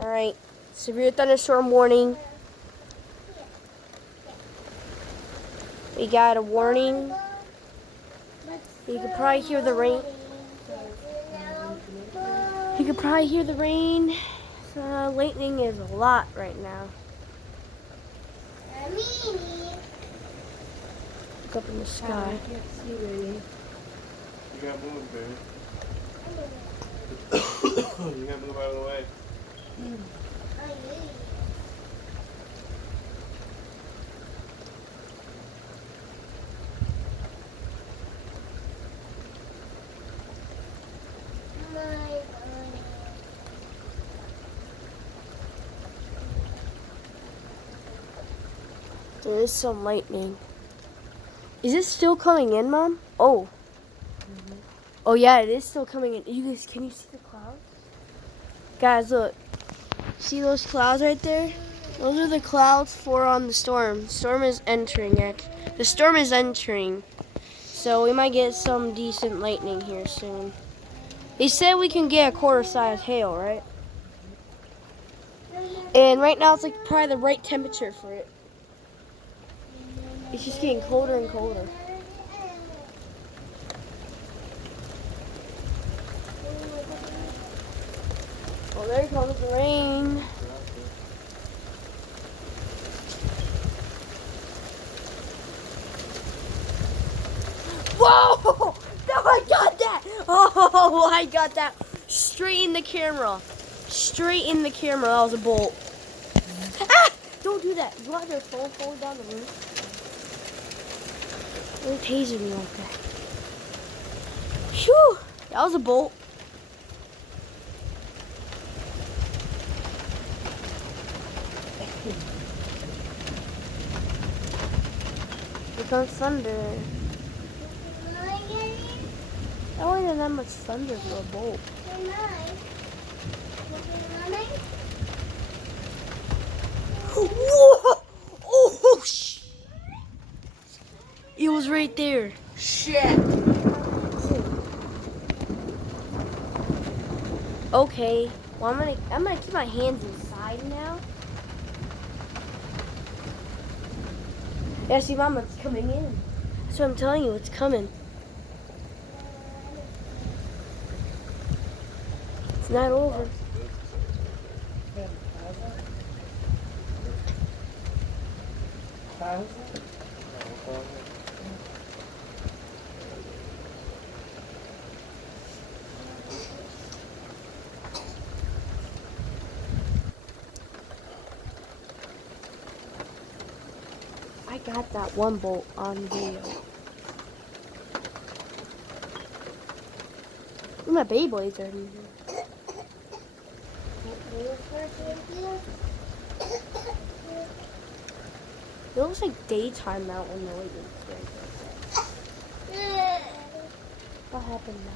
Alright, severe thunderstorm warning. We got a warning. You can probably hear the rain. You can probably hear the rain. Lightning is a lot right now. Look up in the sky. I can't see, baby. You gotta move, baby. You gotta move out of the way. There is some lightning. Is it still coming in, Mom? Oh. Oh yeah, it is still coming in. You guys, can you see the clouds? Guys, look. See those clouds right there? Those are the clouds for the storm. The storm is entering it. The storm is entering. So we might get some decent lightning here soon. They said we can get a quarter-size hail, right? And right now it's like probably the right temperature for it. It's just getting colder and colder. Oh, there comes the rain. Whoa! No, I got that! Oh, I got that straight in the camera. Straight in the camera. That was a bolt. Ah! Don't do that. You want your phone fall down the roof? Don't taser me like that. Phew! That was a bolt. Here comes thunder. That wasn't that much thunder for a bolt. Whoa! Oh, it was right there. Shit. Okay. Well, I'm gonna keep my hands inside now. Yeah, see, Mama, it's coming in. That's what I'm telling you. It's coming. It's not over. I got that one bolt on video. Look, my Beyblades are in here. It looks like daytime out when the lightning's right. What happened now?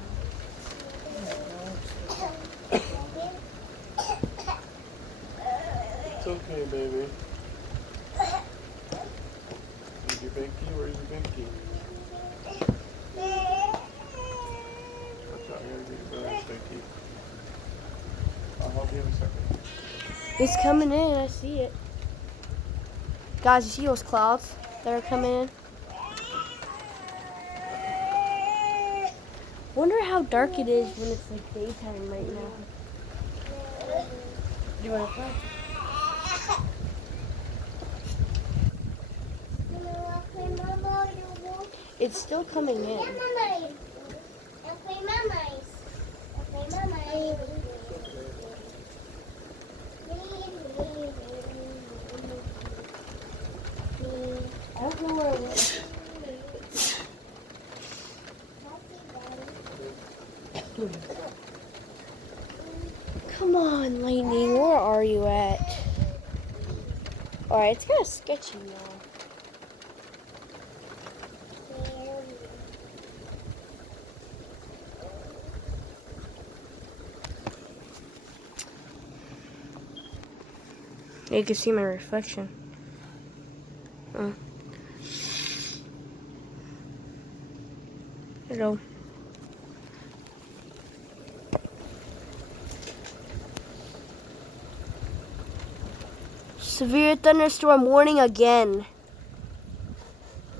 It's okay, baby. Need your binky? Where's your binky? Watch out, I gotta get your brother's binky. I'll help you in a second. It's coming in. I see it. Guys, you see those clouds that are coming in? Wonder how dark it is when it's like daytime right now. You want to play? It's still coming in. I don't know where it went. Come on, lightning, where are you at? Alright, it's kind of sketchy now. You can see my reflection. Hello. Severe thunderstorm warning again.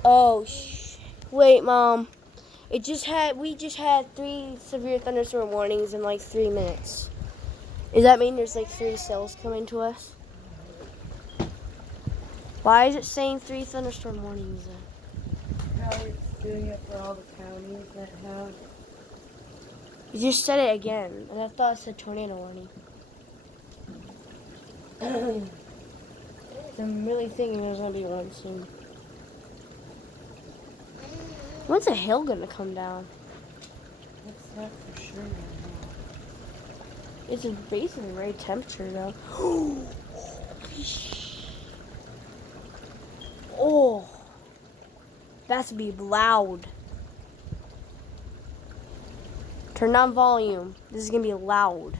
Oh, wait, Mom. We just had 3 severe thunderstorm warnings in like 3 minutes. Does that mean there's like 3 cells coming to us? Why is it saying 3 thunderstorm warnings then? How it's doing it for all the counties that have. You just said it again, and I thought it said tornado warning. I'm really thinking there's gonna be one soon. When's the hail gonna come down? That's not for sure right now. It's basically the right temperature though. Oh, that's gonna be loud. Turn down volume. This is gonna be loud.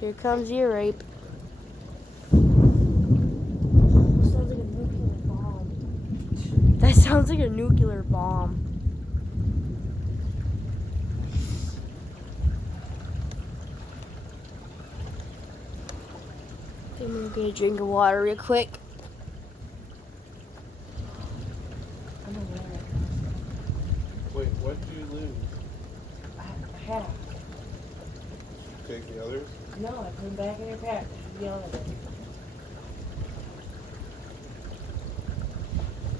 Here comes your rape. Sounds like a nuclear bomb. That sounds like a nuclear bomb. I'm gonna get a drink of water real quick. I'm aware. Wait, what did you lose? Half. Take the others? No, I put them back in your pack. You yelling at it.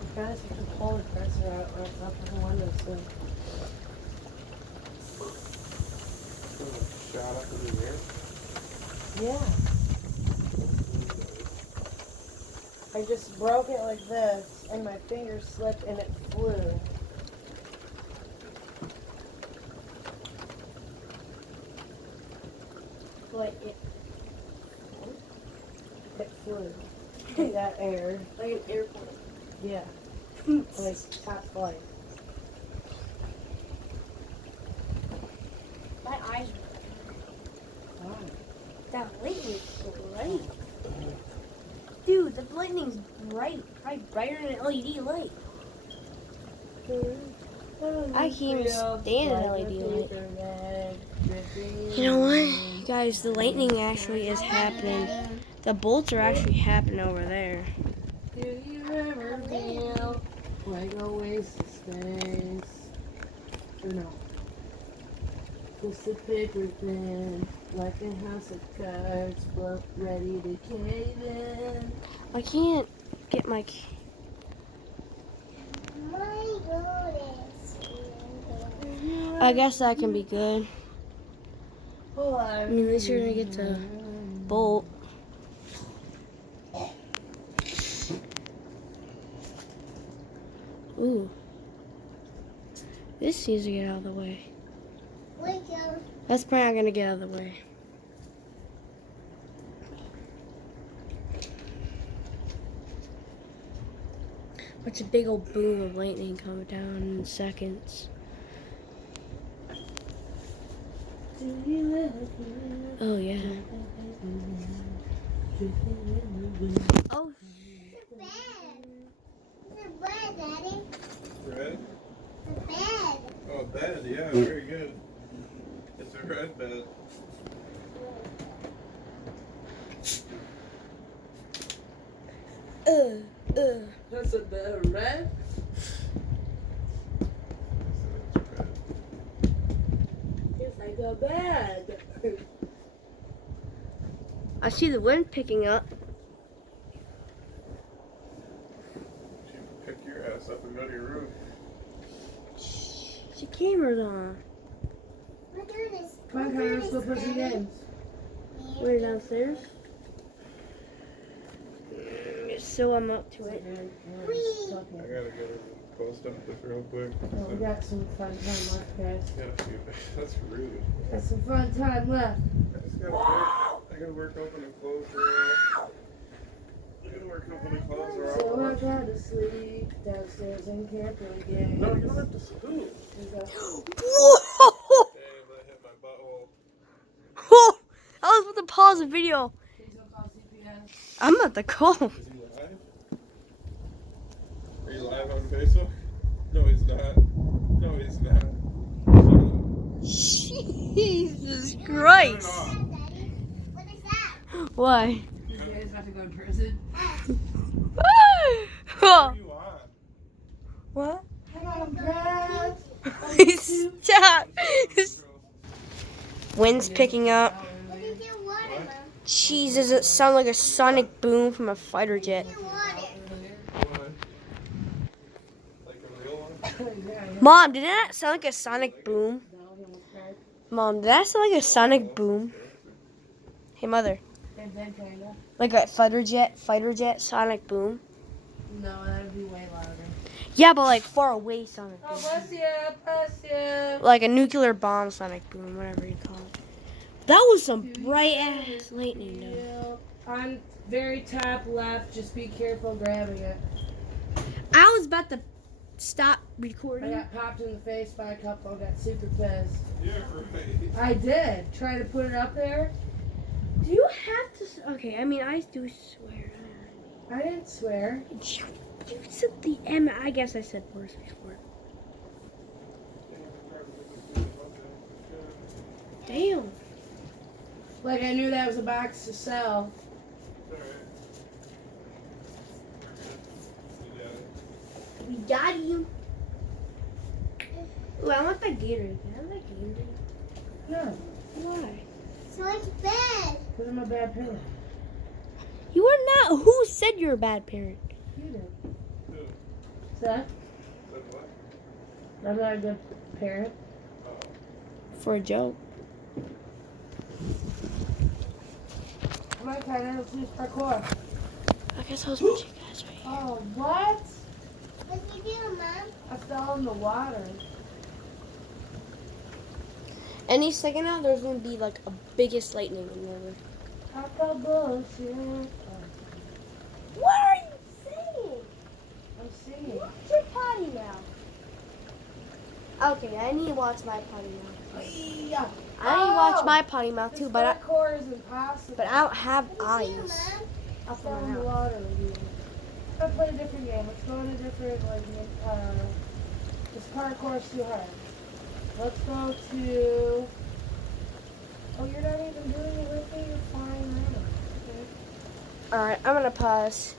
You guys have to pull the compressor out or it's up in the window soon. Shot up in the air? Yeah. I just broke it like this and my finger slipped and it flew. Like it flew. Like that air. Like an airplane. Yeah. Like top flight. My eyes. Wow. That lightning's so bright. Dude, the lightning's bright. Probably brighter than an LED light. I can't even stand an LED light. You know what? Guys, the lightning actually is happening. The bolts are actually happening over there. Do you ever feel like a waste of space? Or no? Just a paper thin, like a house of cards, both ready to cave in. I can't get my... I guess that can be good. I mean, at least you're gonna get the bolt. Ooh. This needs to get out of the way. That's probably not gonna get out of the way. Watch a big old boom of lightning come down in seconds. Oh yeah. Oh. The bed. The bed, Daddy. Red? The bed. Oh, bed, yeah, very good. It's a red bed. That's a bit red. It's like a bed. I see the wind picking up. You pick your ass up and go to your room. The camera's on. We're doing this. Come on, Connor, let's go play some games. We're downstairs. So I'm up to it. I gotta go to the post office real quick. Oh, we got some fun time left, guys. Got a few. That's rude. Got some fun time left. I just gotta work. I gotta work open and close her. I gotta work open and close her. So I got to sleep downstairs and can't play games. No, you don't have to scoop. Whoa! Damn, that hit my butthole. Whoa! I was about to pause the video. Please don't call CPS. I'm at the call. Is he live? Are you live on Facebook? No, he's not. No, he's not. Jesus Turn it Christ. off. Why? This guy's about to go in prison. What Oh, are you on? what? Hang on, Brad. Stop. Girls. Wind's picking up. What is your water, Mom? Jeez, does it sound like a sonic boom from a fighter jet? Your water. What? Like a real one? Mom, did that sound like a sonic boom? Mom, did that sound like a sonic boom? Hey, Mother. Like a fighter jet sonic boom? No, that would be way louder. Yeah, but like far away sonic boom. Oh, bless you, bless you. Like a nuclear bomb sonic boom, whatever you call it. That was some bright ass lightning though. On very top left, just be careful grabbing it. I was about to stop I recording. got popped in the face by a couple, got super pissed. Yeah, right. I did. Try to put it up there. Do you have to? Okay, I mean, I do swear. I didn't swear. You said the M. I guess I said worse before. Damn. Like I knew that was a box to sell. We got you. Ooh, I want that Gatorade. Can I have that Gatorade? No, Why? So it's bad. because I'm a bad parent. You are not. Who said you're a bad parent? You did. Seth, I'm not a good parent. For a joke. Come on, Kyler, let's do parkour. I guess I was with you guys right here. Oh, what? What you do, Mom? I fell in the water. Any second now, there's gonna be like a biggest lightning in there. I felt bullshit. What are you saying? I'm singing. What's your potty mouth? Okay, I need to watch my potty mouth. Yeah. I need to watch my potty mouth too, but parkour is impossible. I don't have What you do, eyes. Mom? I Up fell in in my the mouth. water with you. Let's play a different game. Let's go in a different, this parkour is too hard. Let's go to, oh, you're not even doing it with me? You're flying around. Okay. Alright, I'm gonna pause.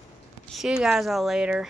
See you guys all later.